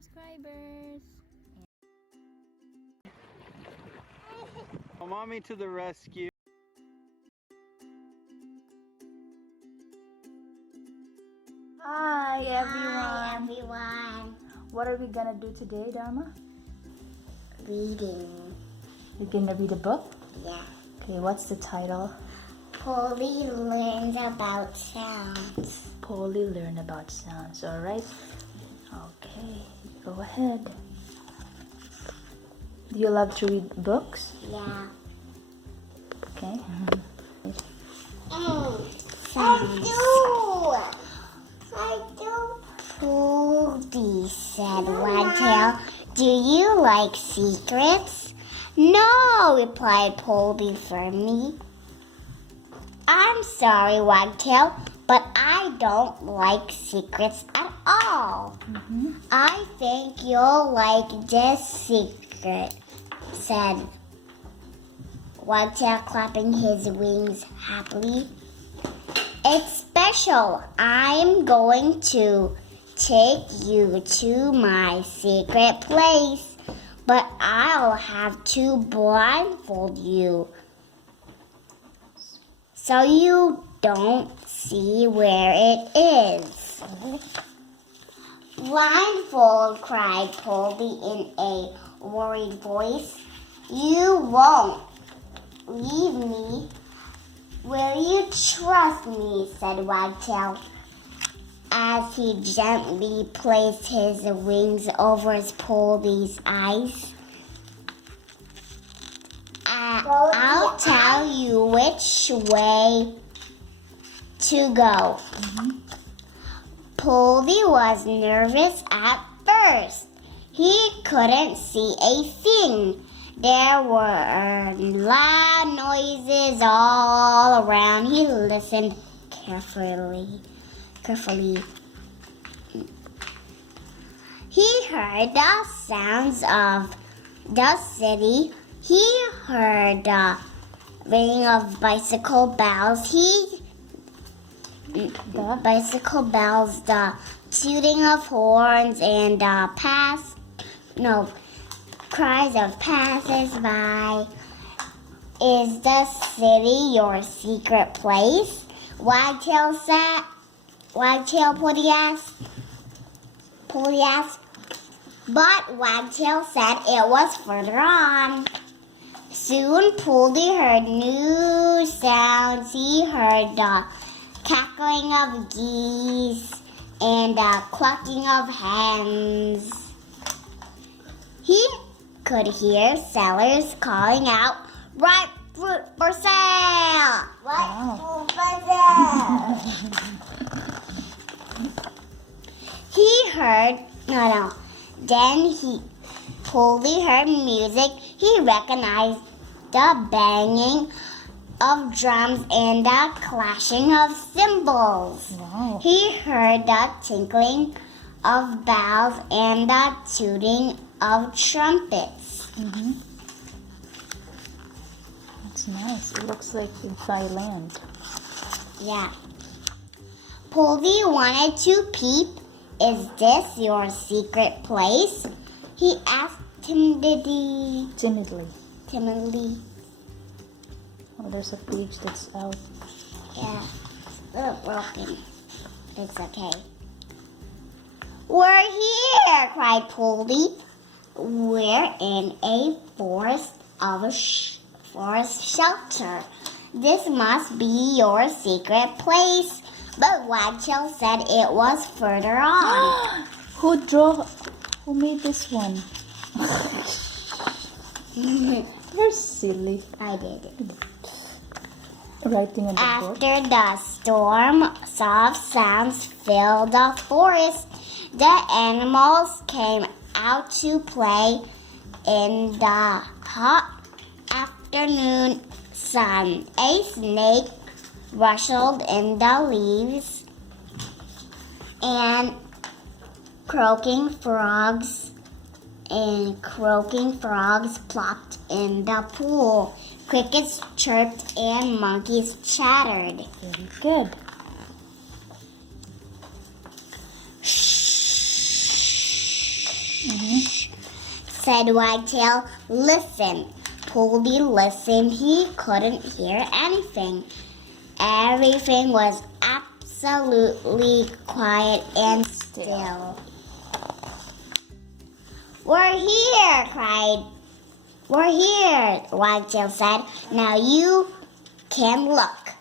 subscribers. Mommy to the rescue. Hi everyone. Hi everyone. What are we gonna do today, Dharma? Reading. You're gonna read a book? Yeah. Okay, what's the title? POLDY Learns About Sounds. POLDY Learn About Sounds, alright? Okay, go ahead. Do you love to read books? Yeah. Okay. Sounds. I do. POLDY said Wagtail. Do you like secrets? No, replied POLDY firmly. I'm sorry, Wagtail, but I don't like secrets at all. I think you'll like this secret, said Wagtail, clapping his wings happily. It's special. I'm going to take you to my secret place, but I'll have to blindfold you so you don't see where it is. Blindfold, cried POLDY in a worried voice. You won't leave me. Will you trust me? Said Wagtail, as he gently placed his wings over POLDY's eyes. I'll tell you which way to go. POLDY was nervous at first. He couldn't see a thing. There were loud noises all around. He listened carefully. He heard the sounds of the city. He heard the ringing of bicycle bells. The tooting of horns, and cries of passers-by. Is the city your secret place? Wagtail said. POLDY asked. But Wagtail said it was further on. Soon POLDY heard new sounds. He heard the cackling of geese and the clucking of hens. He could hear sellers calling out, "Ripe fruit for sale! Ripe fruit for sale!" He heard, Then POLDY heard music. He recognized the banging of drums and the clashing of cymbals. Wow. He heard the tinkling of bells and the tooting of trumpets. That's nice. It looks like in Thailand. Yeah. POLDY wanted to peep. Is this your secret place? He asked timidly. Oh, there's a page that's out. Yeah, it's a little broken. It's okay. We're here, cried POLDY. We're in a forest shelter. This must be your secret place. But Wagtail said it was further on. Who made this one? You're silly. I did it. Writing in the book. After the storm, soft sounds filled the forest. The animals came out to play in the hot afternoon sun. A snake rustled in the leaves, and croaking frogs plopped in the pool. Crickets chirped and monkeys chattered. Very good. said Wagtail. Listen. Poldy listened. He couldn't hear anything. Everything was absolutely quiet and still. We're here, cried. We're here, Wagtail said. Now you can look.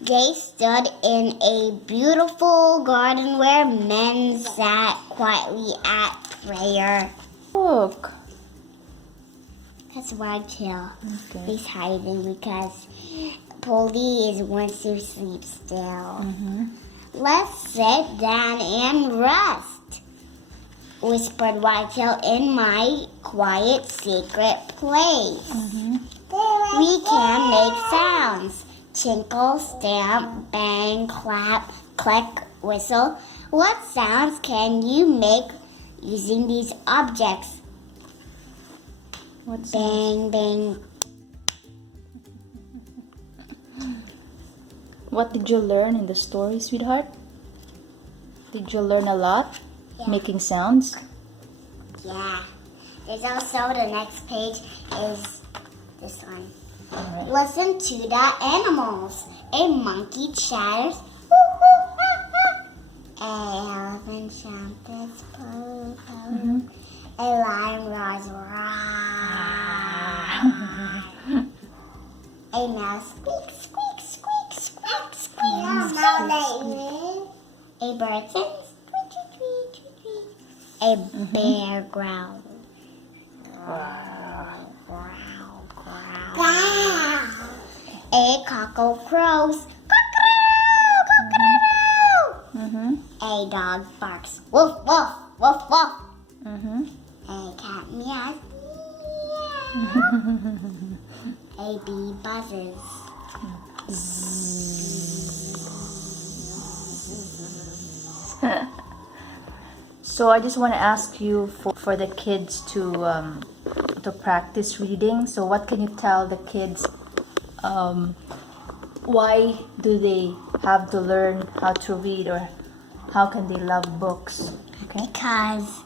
They stood in a beautiful garden where men sat quietly at prayer. Look. That's Wagtail. Okay. He's hiding because Poldy wants to sleep still. Let's sit down and rest, whispered Wagtail, in my quiet, secret place. We can make sounds. Tinkle, stamp, bang, clap, click, whistle. What sounds can you make using these objects? What's Bang, bang. What did you learn in the story, sweetheart? Did you learn a lot? Yeah. Making sounds? Yeah. There's also the next page is this one. All right. Listen to the animals. A monkey chatters. A elephant trumpets. A lion roars. A mouse squeaks, squeaks, squeaks, squeaks, squeaks. A bird sings. Tweet, tweet, tweet, tweet, tweet. A bear growls. Growl, growl. A cockle crows. Cock-a-doodle, cock-a-doodle. A dog barks. Woof, woof, woof, woof. A cat meows. Meow. A bee buzzes. So I just want to ask you for the kids to practice reading. So what can you tell the kids? Why do they have to learn how to read, or how can they love books? Okay. Because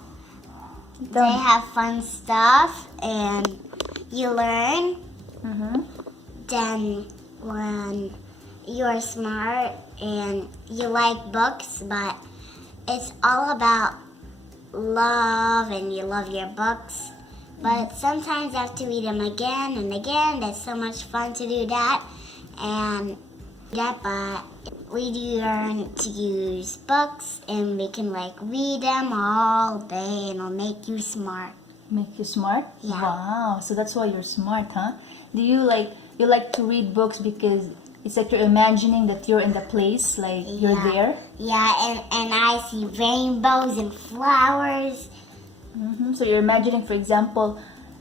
they have fun stuff and you learn. Then when you're smart and you like books, but it's all about love and you love your books. But sometimes you have to read them again and again. It's so much fun to do that. And but we learn to use books and we can read them all day and it'll make you smart. Make you smart? Yeah. Wow. So that's why you're smart, huh? Do you like to read books because it's like you're imagining that you're in the place, like you're there? Yeah, and I see rainbows and flowers. So you're imagining, for example,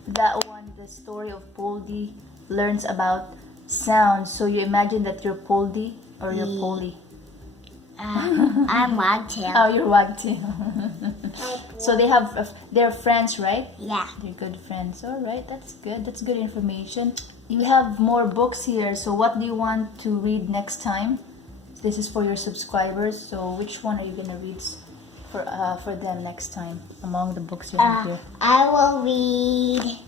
that one, the story of Poldy learns about sounds. So you imagine that you're Poldy or you're Polly? I'm Wagtail. Oh, you're Wagtail. So they're friends, right? Yeah. They're good friends. All right, that's good. That's good information. You have more books here. So what do you want to read next time? This is for your subscribers. So which one are you gonna read for them next time among the books you have here? I will read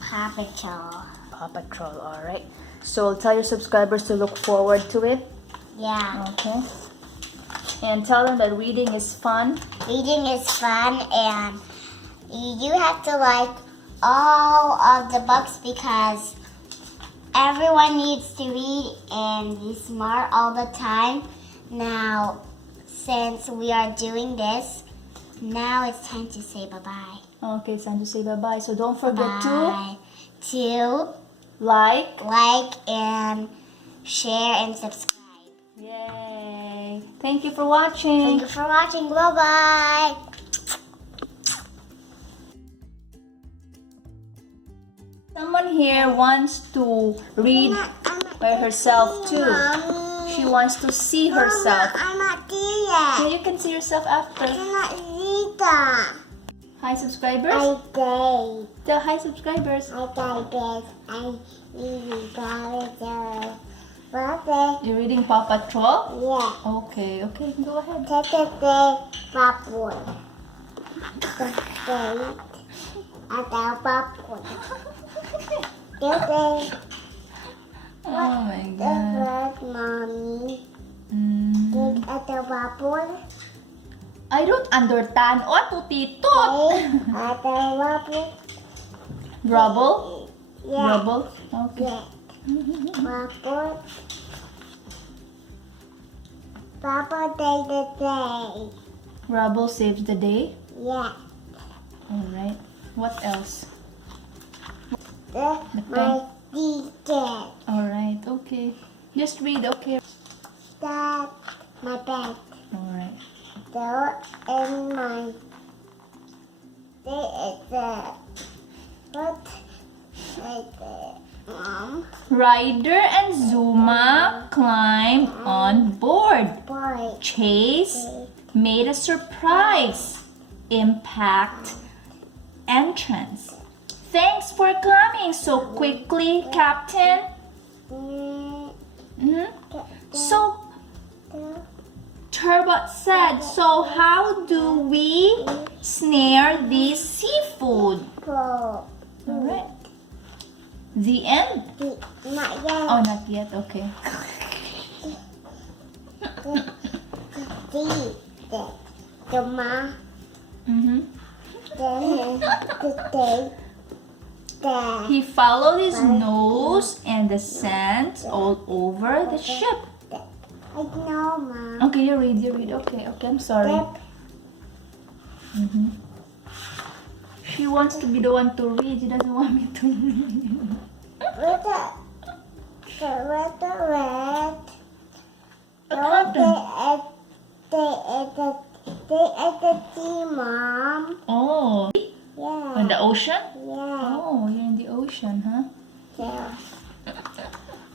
Paw Patrol. Paw Patrol. All right. So tell your subscribers to look forward to it. Yeah. Okay. And tell them that reading is fun. Reading is fun and you have to like all of the books because everyone needs to read and be smart all the time. Now, since we are doing this, now it's time to say bye-bye. Okay, it's time to say bye-bye. So don't forget to like and share and subscribe. Yay! Thank you for watching. Thank you for watching. Bye-bye. Someone here wants to read by herself too. She wants to see herself. I'm not there yet. Yeah, you can see yourself after. I'm not read that. Hi, subscribers. I did. Tell hi, subscribers. I did. I really got it. You're reading Paw Patrol? Yeah. Okay, go ahead. Take a big boy. The date. At the popcorn. The date. Oh my The god. word, mommy. Mm. At the popcorn. I don't understand. What to titot? At the popcorn. Rubble? Yeah. Rubble? Okay. Yeah. Papa. Papa take the day. Rubble saves the day. Yeah. Alright. What else? My teacher. Alright, okay. Just read, okay. That my bed. Alright. The and my they is the what is the mom Ryder and Zuma climb on board. boy Chase made a surprise impact entrance. Thanks for coming so quickly, Captain. Mhm. So, Turbot said, so how do we snare this seafood? for Alright. The end? not yet Oh, not yet. Okay. the ma Mm-hmm. the He followed his nose and the sand all over the ship. I know, Mom. Okay, you read. Okay, I'm sorry. Mm-hmm. She wants to be the one to read. She doesn't want me to read. With the red. What happened? They at the tea, Mom. Oh, Yeah. in the ocean? Yeah. Oh, you're in the ocean, huh? Yeah.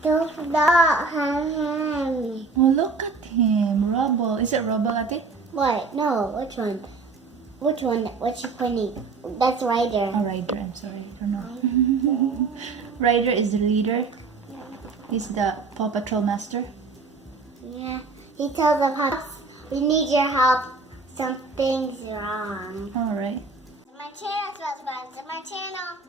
Don't stop, honey. Oh, look at him. Rubble. Is it rubble, Ate? What? No, which one? Which one? What's you pointing? That's Ryder. Oh, Ryder. I'm sorry. I don't know. Ryder is the leader. He's the Paw Patrol master. Yeah. He tells them how we need your help. Something's wrong. All right. My channel, my channel.